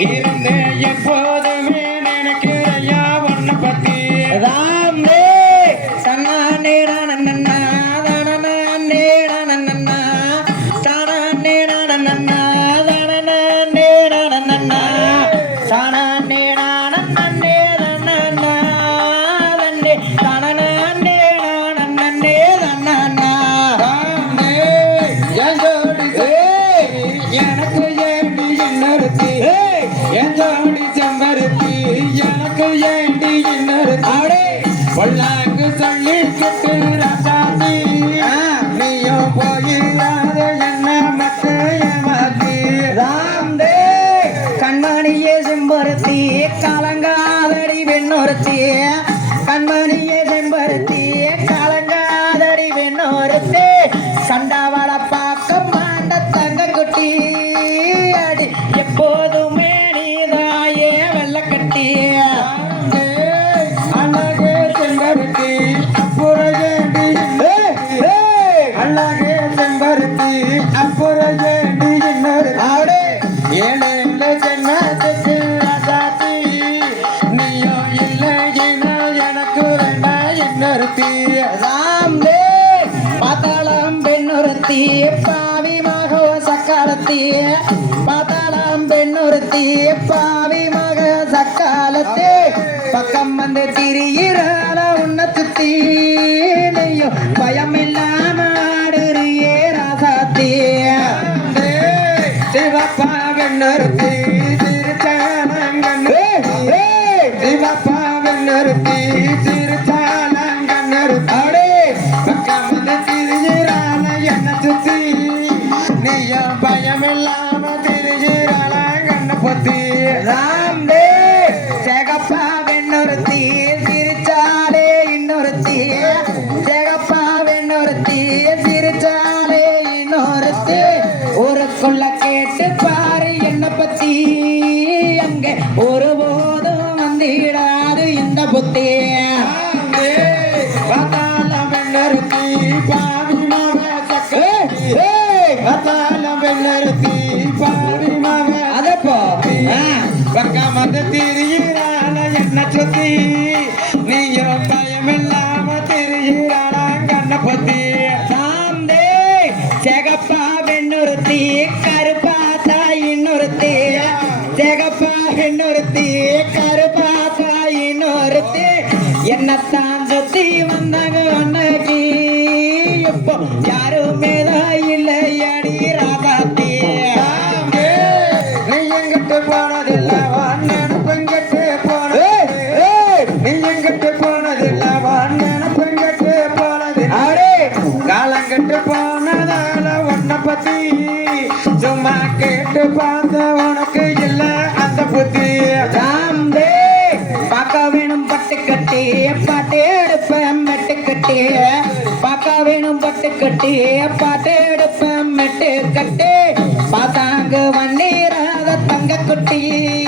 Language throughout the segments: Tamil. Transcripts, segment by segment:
இருந்தே எப்போதுமே பொல்லாங்கு சொல்லி கிட்டு ராசாத்தி போயிடாத என்ன மட்டும் ஏமாத்தி. ராம் கண்மணியே செம்பருத்தி வெண்ணொருத்தி வேண்டாம் இன்னொருத்தி. பாத்தாளம் பெண்ணொருத்தி பாவி மகோ சக்காலத்தி பாத்தாளம் பெண்ணொருத்தி பாவி Howdy! பாத்தாள வெண்ணொருத்தி, பாவி மக அதப்போ. பக்கம் வந்து திரியிறாள என்ன சுத்தி கேட்டு பார்த்த உனக்கு இல்ல அந்த புத்தி. ராம்தே. பார்க்க வேணும் பட்டு கட்டி பாட்டு எடுப்பேன் மெட்டு கட்டி. பார்க்க வேணும் பட்டு கட்டி பாட்டு எடுப்பேன் மெட்டு கட்டி. பாத்தாங்க வண்ணீராத தங்க குட்டியும்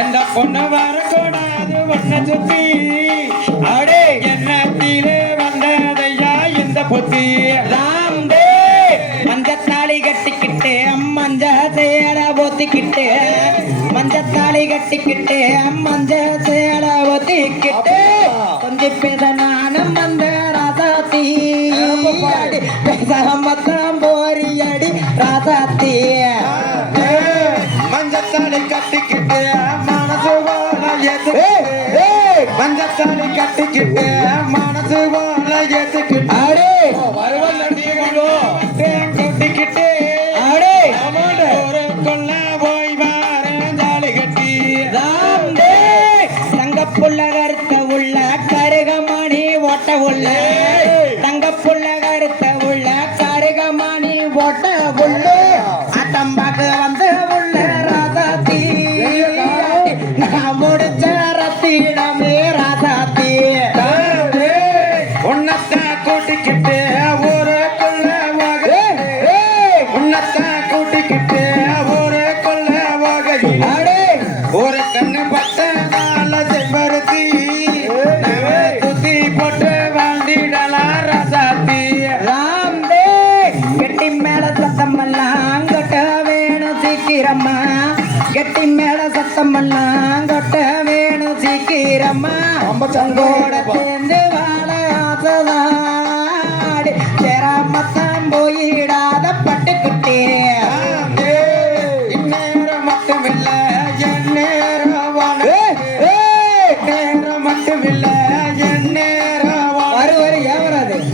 எந்த பொண்ணு வரக்கூடாது ஒன்ன சுத்தி. அடே என்னத்திலே வந்ததையா இந்த புத்தி? ராம்தே மஞ்சத்தாளி கட்டிக்கிட்டு மஞ்ச சேல ஒத்திக்கிட்டு. மஞ்சத்தாளி கட்டிக்கிட்டு மஞ்ச சேல ஒத்திக்கிட்டு. கொஞ்சம் பேச நானும் வந்த ராசாத்தி. அடி பேசாமத்தான் கட்டிக்கிட்டு மனசு வாழ எதுக்கு பஞ்சத்தாலி கட்டிக்கிட்டு மனசு வாழ எதுக்கிட்டு அடே. வருவல் கொட்டிக்கிட்டு. அடே. ஒரு கொள்ள போய் வாரேன் தாலி கட்டி. கருத்த உள்ள கருகமணி ஓட்ட உள்ள. i Amen.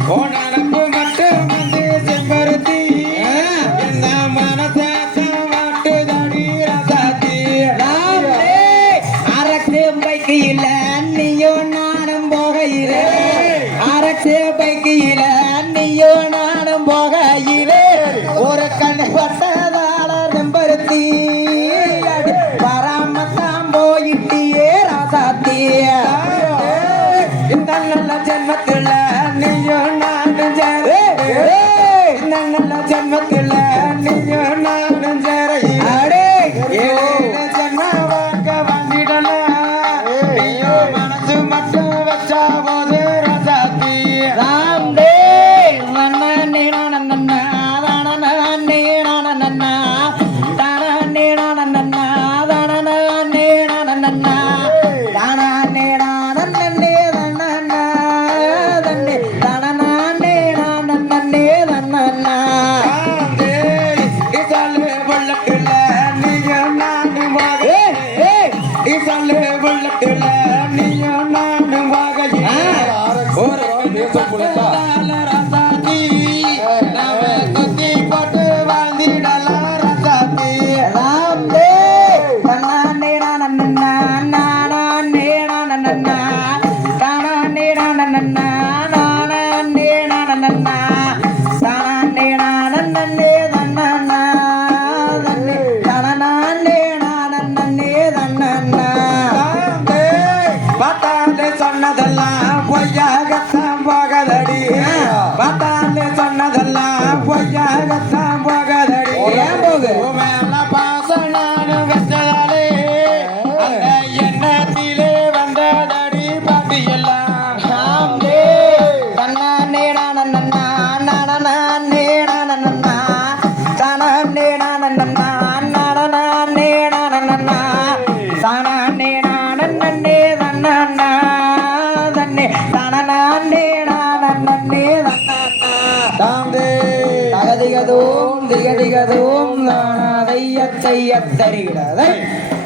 Corner. செய்ய திகதிகதோம்